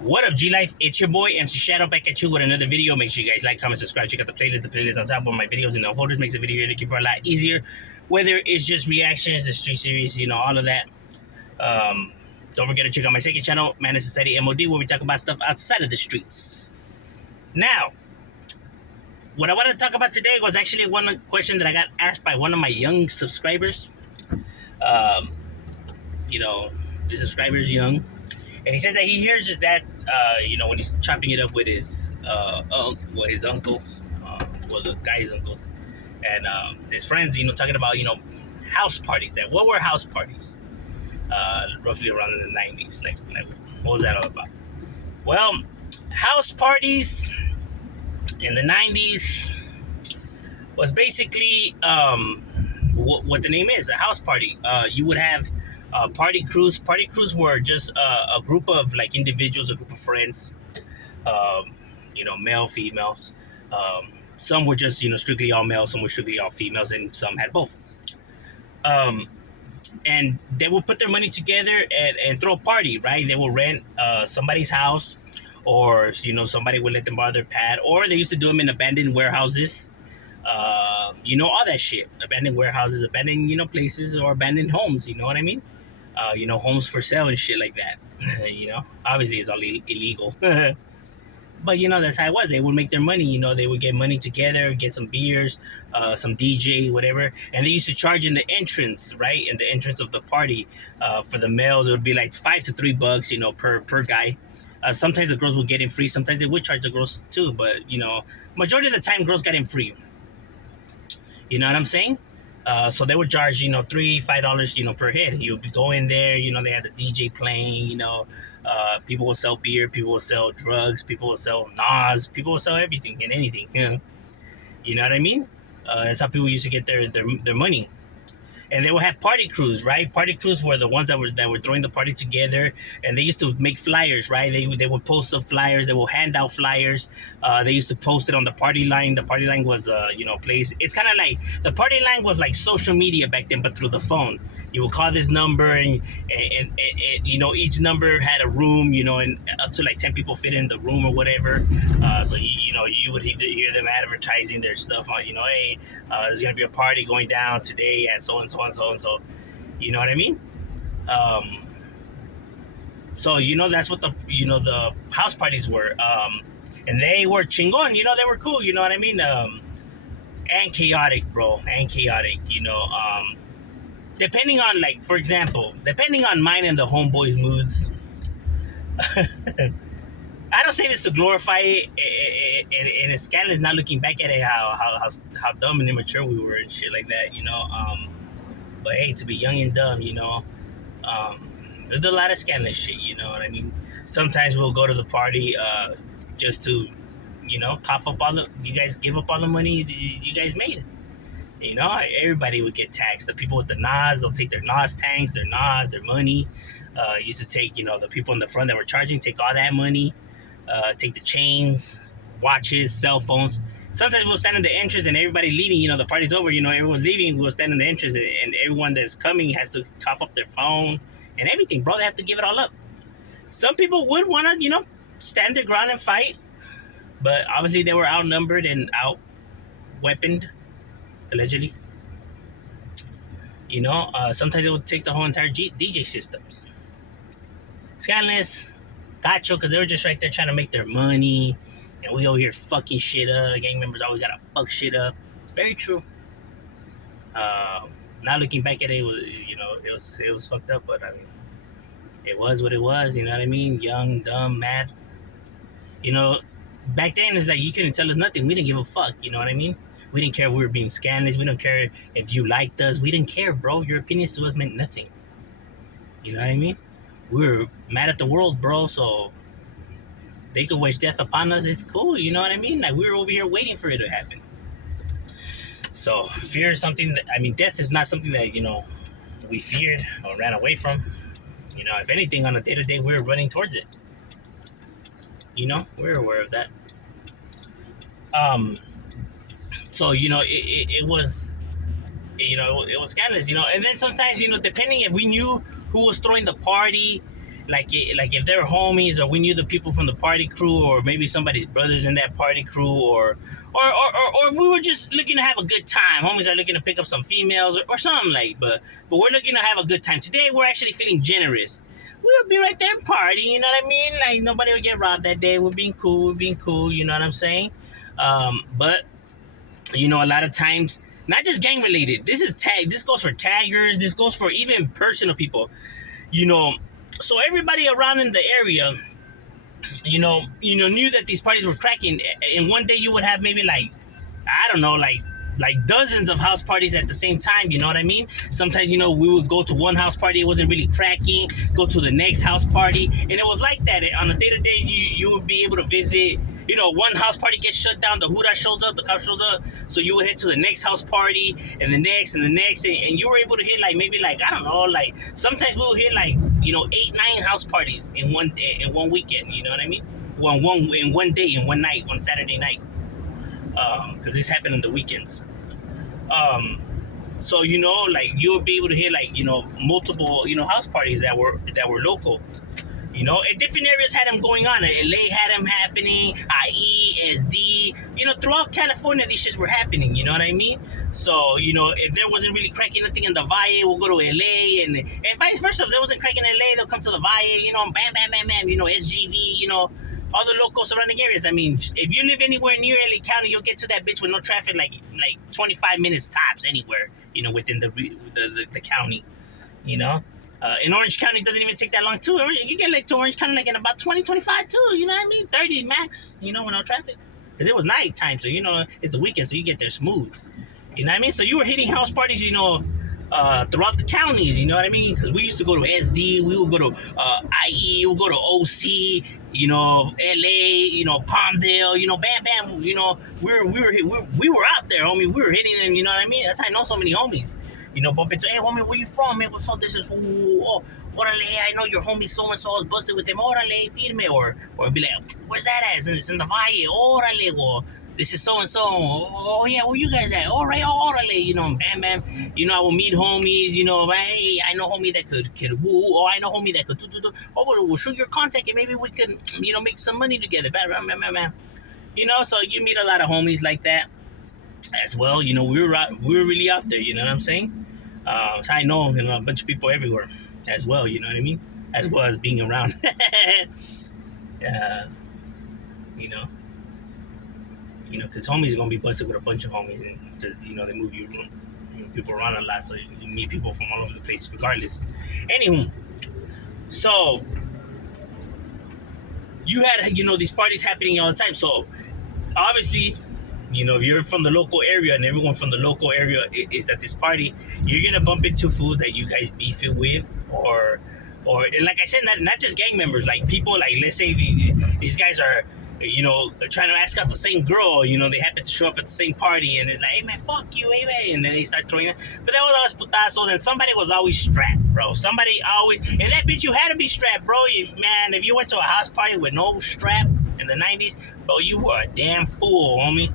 What up, G Life? It's your boy MC Shadow back at you with another video. Make sure you guys like, comment, subscribe. Check out the playlist. The playlist on top of my videos and the folders makes the video you're looking for a lot easier. Whether it's just reactions, the street series, all of that. Don't forget to check out my second channel, Man Society M.O.D, where we talk about stuff outside of the streets. Now, what I want to talk about today was actually one question that I got asked by one of my young subscribers. The subscriber's young. And he says that he hears his dad, when he's chopping it up with his uncles, the guy's uncles, and his friends, talking about, house parties. That what were house parties? Roughly around in the 90s. Like, what was that all about? Well, house parties in the 90s was basically what the name is, a house party. You would have party crews. Party crews were just a group of individuals, a group of friends, male, females. Some were just strictly all males, some were strictly all females, and some had both. And they would put their money together and throw a party, right? They will rent somebody's house, or somebody would let them borrow their pad, or they used to do them in abandoned warehouses. All that shit. Abandoned warehouses, abandoned, places, or abandoned homes, you know what I mean? Homes for sale and shit like that. Obviously it's all illegal. But, that's how it was. They would make their money, they would get money together, get some beers, some DJ, whatever. And they used to charge in the entrance, right? In the entrance of the party. For the males, it would be like $5 to $3, per guy. Sometimes the girls would get in free. Sometimes they would charge the girls too. But, majority of the time, girls got in free. You know what I'm saying? So they would charge, $3, $5, per head. You would go in there, they had the DJ playing, people will sell beer, people will sell drugs, people will sell NOS, people will sell everything and anything. You know what I mean? That's how people used to get their money. And they would have party crews, right? Party crews were the ones that were throwing the party together, and they used to make flyers, right? They would post up flyers. They will hand out flyers. They used to post it on the party line. The party line was, place. It's kind of like the party line was like social media back then, but through the phone. You would call this number, and each number had a room, and up to 10 people fit in the room or whatever. So you would hear them advertising their stuff on, hey, there's gonna be a party going down today at so and so and so and so. You know what I mean? So that's what the house parties were. And they were chingon, they were cool, you know what I mean? And chaotic, bro, and chaotic, depending on, for example, depending on mine and the homeboys' moods. I don't say this to glorify it, and it's scandalous not looking back at it, how dumb and immature we were and shit like that, But hey, to be young and dumb, there's a lot of scandalous shit, you know what I mean? Sometimes we'll go to the party just to, cough up you guys give up all the money you guys made. Everybody would get taxed. The people with the NOS, they'll take their NOS tanks, their NOS, their money. Used to take, the people in the front that were charging, take all that money. Take the chains, watches, cell phones. Sometimes we'll stand in the entrance and everybody leaving, the party's over, everyone's leaving, we'll stand in the entrance and everyone that's coming has to cough up their phone and everything, bro. They have to give it all up. Some people would want to, stand their ground and fight, but obviously they were outnumbered and out-weaponed, allegedly. Sometimes it would take the whole entire DJ systems. Scandalous. Gotcha, because they were just right there trying to make their money, and we over here fucking shit up. Gang members always gotta fuck shit up. Very true. Now looking back at it, it was fucked up, but I mean, it was what it was. You know what I mean? Young, dumb, mad. Back then it's like you couldn't tell us nothing. We didn't give a fuck. You know what I mean? We didn't care if we were being scandalous. We don't care if you liked us. We didn't care, bro. Your opinions to us meant nothing. You know what I mean? We were mad at the world, bro, so they could wish death upon us. It's cool, you know what I mean? We were over here waiting for it to happen. So fear is something that, death is not something that, we feared or ran away from. If anything, on a day-to-day, we were running towards it. We're aware of that. So, it was, it was scandalous, and then sometimes, depending if we knew who was throwing the party, like if they're homies or we knew the people from the party crew or maybe somebody's brothers in that party crew or if we were just looking to have a good time. Homies are looking to pick up some females or something like, but we're looking to have a good time. Today we're actually feeling generous. We'll be right there and party, you know what I mean? Like nobody will get robbed that day. We're being cool, you know what I'm saying? But a lot of times, not just gang related. This goes for taggers. This goes for even personal people. You know, so everybody around in the area, knew that these parties were cracking. And one day you would have maybe like, I don't know, like dozens of house parties at the same time. You know what I mean? Sometimes, we would go to one house party, it wasn't really cracking, go to the next house party, and it was like that. On a day to day, you would be able to visit. One house party gets shut down, the huda shows up, the cop shows up, so you would head to the next house party and the next and the next, and you were able to hit like maybe like I don't know, like sometimes we'll hit like 8-9 house parties in one weekend. You know what I mean? In one day, in one night, one Saturday night, because this happened on the weekends. So like you'll be able to hit like multiple house parties that were local. And different areas had them going on. LA had them happening. IE, SD. Throughout California, these shits were happening. You know what I mean? So, if there wasn't really cracking nothing in the Valle, we'll go to LA, and vice versa. If there wasn't cracking in LA, they'll come to the Valle. Bam, bam, bam, bam. SGV. All the local surrounding areas. I mean, if you live anywhere near LA County, you'll get to that bitch with no traffic, like 25 minutes tops anywhere. Within the county. In Orange County, it doesn't even take that long too. You get like to Orange County like in about 20, 25 too. You know what I mean? 30 max. With no traffic, because it was nighttime, so it's a weekend, so you get there smooth. You know what I mean? So you were hitting house parties, throughout the counties. You know what I mean? Because we used to go to SD, we would go to IE, we would go to OC, LA, Palmdale, bam, bam. We were out there, homie. We were hitting them. You know what I mean? That's how I know so many homies. Bump into, hey, homie, where you from, man? What's up? This is, orale, I know your homie so-and-so is busted with him, orale, firme, or be like, where's that at? It's in the Valle, orale, or this is so-and-so, oh, yeah, where you guys at? All right, orale, bam, bam, I will meet homies, hey, I know homie that could woo, or I know homie that could do, we'll shoot your contact, and maybe we could, make some money together, bam, bam, bam, bam. So you meet a lot of homies like that as well. We were really out there, you know what I'm saying? So I know, a bunch of people everywhere as well, you know what I mean? As well as being around. Because homies are going to be busted with a bunch of homies, and because, they move people around a lot, so you meet people from all over the place regardless. Anywho, so you had, these parties happening all the time, so obviously, if you're from the local area and everyone from the local area is at this party, you're gonna bump into fools that you guys beef it with, or and like I said, not just gang members, like people, like let's say these guys are, trying to ask out the same girl, they happen to show up at the same party, and it's like, hey man, fuck you, hey man, and then they start throwing it. But that was always putazos, and somebody was always strapped, bro. Somebody always, and that bitch, you had to be strapped, bro. Man, if you went to a house party with no strap in the 90s, bro, you were a damn fool, homie.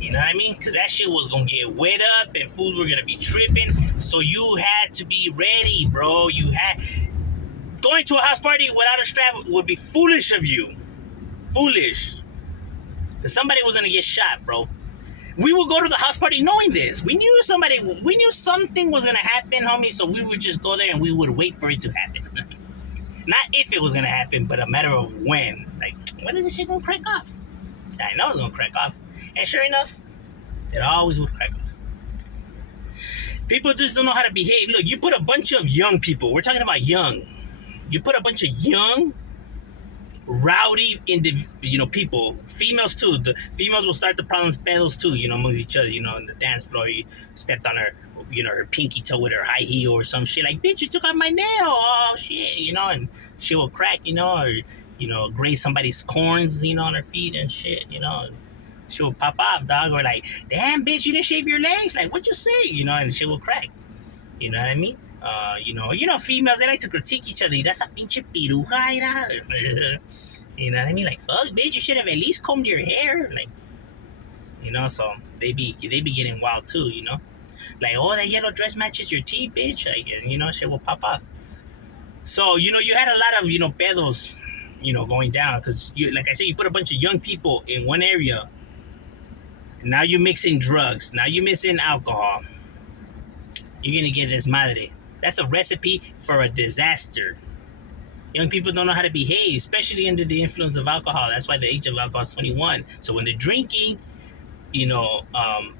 You know what I mean? Because that shit was going to get wet up and fools were going to be tripping. So you had to be ready, bro. Going to a house party without a strap would be foolish of you. Foolish. Because somebody was going to get shot, bro. We would go to the house party knowing this. We knew something was going to happen, homie. So we would just go there and we would wait for it to happen. Not if it was going to happen, but a matter of when. Like, when is this shit going to crack off? I know it's going to crack off. And sure enough, it always would crack off. People just don't know how to behave. Look, you put a bunch of young people. We're talking about young. You put a bunch of young, rowdy, people. Females too. The females will start the problems, battles too. Amongst each other. On the dance floor, you stepped on her, her pinky toe with her high heel or some shit. Like, bitch, you took off my nail. Oh shit, and she will crack, or graze somebody's corns, on her feet and shit, She will pop off, dog, or like, damn, bitch, you didn't shave your legs. Like, what you say? And she will crack. You know what I mean? Females, they like to critique each other. That's a pinche piruja, You know what I mean? Like, fuck, bitch, you should have at least combed your hair. Like, so they be getting wild too, Like, oh, that yellow dress matches your teeth, bitch. Like, shit will pop off. So you had a lot of pedos, going down because like I said, you put a bunch of young people in one area. Now you're mixing drugs. Now you're mixing alcohol. You're gonna get this madre. That's a recipe for a disaster. Young people don't know how to behave, especially under the influence of alcohol. That's why the age of alcohol is 21. So when they're drinking,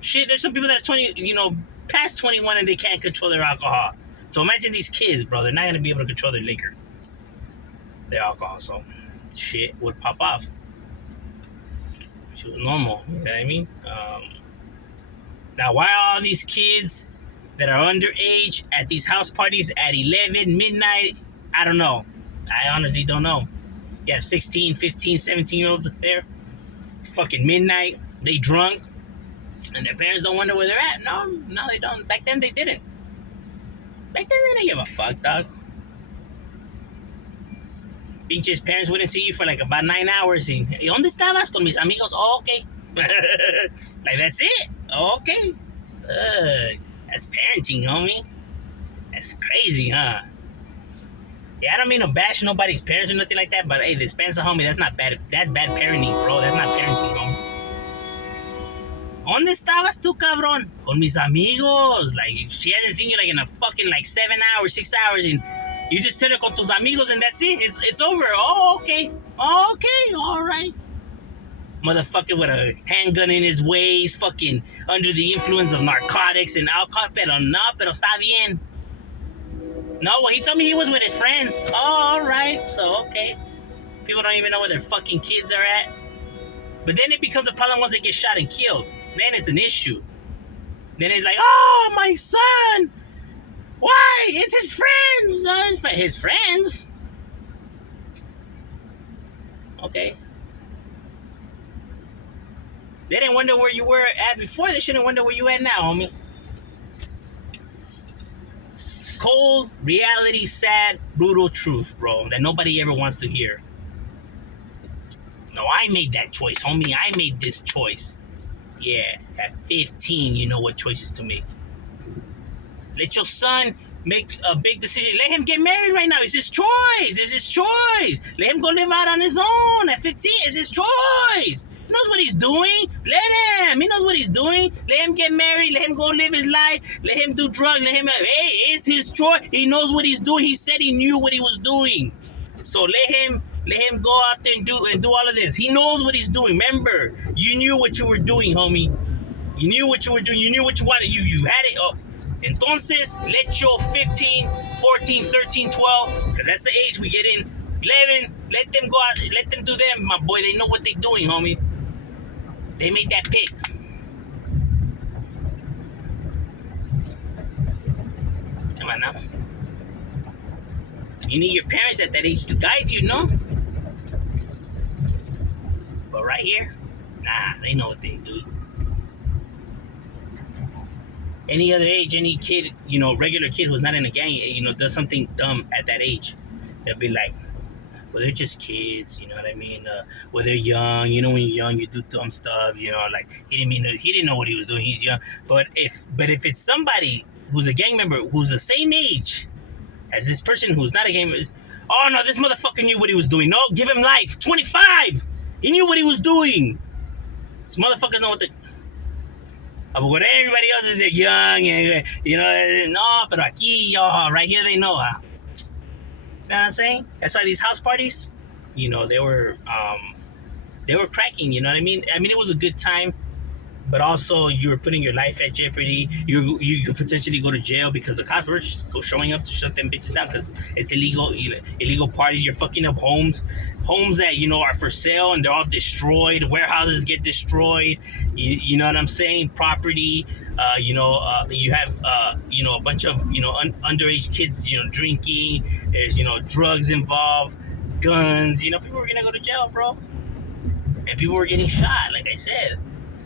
shit, there's some people that are 20, past 21 and they can't control their alcohol. So imagine these kids, bro. They're not gonna be able to control their liquor, their alcohol. So shit would pop off. Shit was normal. You know what I mean? Now, why are all these kids that are underage at these house parties at 11, midnight? I don't know. I honestly don't know. You have 16, 15, 17-year-olds there. Fucking midnight. They drunk. And their parents don't wonder where they're at. No, they don't. Back then, they didn't. Back then, they didn't give a fuck, dog. Pinches parents wouldn't see you for like about 9 hours. Y ¿dónde estabas con mis amigos? Oh, okay. Like, that's it. Oh, okay. That's parenting, homie. That's crazy, huh? Yeah, I don't mean to bash nobody's parents or nothing like that, but hey, dispensa, homie, that's not bad. That's bad parenting, bro. That's not parenting, homie. ¿Dónde estabas tú, cabrón? Con mis amigos. Like, she hasn't seen you like in a fucking like 7 hours, 6 hours, and you just tell her con tus amigos and that's it. It's over. Oh, okay. Oh, okay. All right. Motherfucker with a handgun in his waist, fucking under the influence of narcotics and alcohol. Pero no, pero está bien. No, well, he told me he was with his friends. Oh, all right. So, okay. People don't even know where their fucking kids are at. But then it becomes a problem once they get shot and killed. Then it's an issue. Then it's like, oh, my son. Why? It's his friends. His friends? Okay. They didn't wonder where you were at before. They shouldn't wonder where you at now, homie. Cold, reality, sad, brutal truth, bro, that nobody ever wants to hear. No, I made that choice, homie. I made this choice. Yeah, at 15, you know what choices to make. Let your son make a big decision. Let him get married right now. It's his choice. It's his choice. Let him go live out on his own at 15. It's his choice. He knows what he's doing. Let him. He knows what he's doing. Let him get married. Let him go live his life. Let him do drugs. Hey, it's his choice. He knows what he's doing. He said he knew what he was doing. So let him go out there and do all of this. He knows what he's doing. Remember, you knew what you were doing, homie. You knew what you were doing. You knew what you wanted. You had it up. Entonces, let your 15, 14, 13, 12, because that's the age we get in, 11, let them go out, let them do them, my boy. They know what they're doing, homie. They made that pick. Come on now. You need your parents at that age to guide you, no? But right here, nah, they know what they do. Any other age, any kid, regular kid who's not in a gang, does something dumb at that age, they'll be like, well, they're just kids, you know what I mean? Well, they're young, when you're young, you do dumb stuff, like he didn't know what he was doing, he's young. But if it's somebody who's a gang member who's the same age as this person who's not a gang member, oh no, this motherfucker knew what he was doing. No, give him life. 25. He knew what he was doing. These motherfuckers know what they. But when everybody else is young and no, pero aquí, right here they know. You know what I'm saying? That's why these house parties, they were cracking. You know what I mean? I mean, it was a good time, but also you were putting your life at jeopardy. You could potentially go to jail because the cops were showing up to shut them bitches down because it's illegal. Illegal party. You're fucking up homes that are for sale and they're all destroyed. Warehouses get destroyed. You know what I'm saying? Property. You have a bunch of underage kids drinking. There's drugs involved, guns. People were gonna go to jail, bro, and people were getting shot. Like I said.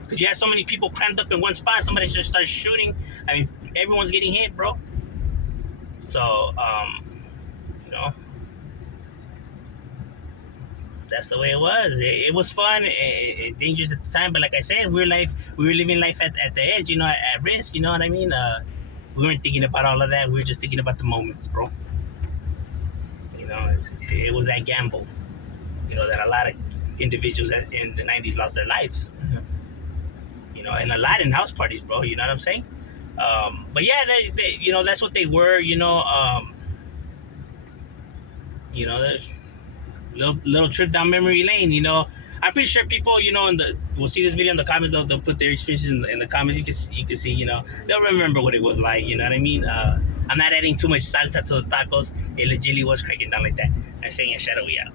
Because you have so many people crammed up in one spot, somebody just starts shooting. I mean, everyone's getting hit, bro. So, that's the way it was. It was fun, dangerous at the time, but like I said, we were living life at the edge, at risk. You know what I mean? We weren't thinking about all of that. We were just thinking about the moments, bro. was. It was that gamble, that a lot of individuals in the '90s lost their lives. And a lot in house parties, bro. You know what I'm saying? But yeah, that's what they were. There's little trip down memory lane. I'm pretty sure people, will see this video in the comments. They'll put their experiences in the comments. You can see, they'll remember what it was like. You know what I mean? I'm not adding too much salsa to the tacos. It legitimately was cranking down like that. I'm saying a shadowy out.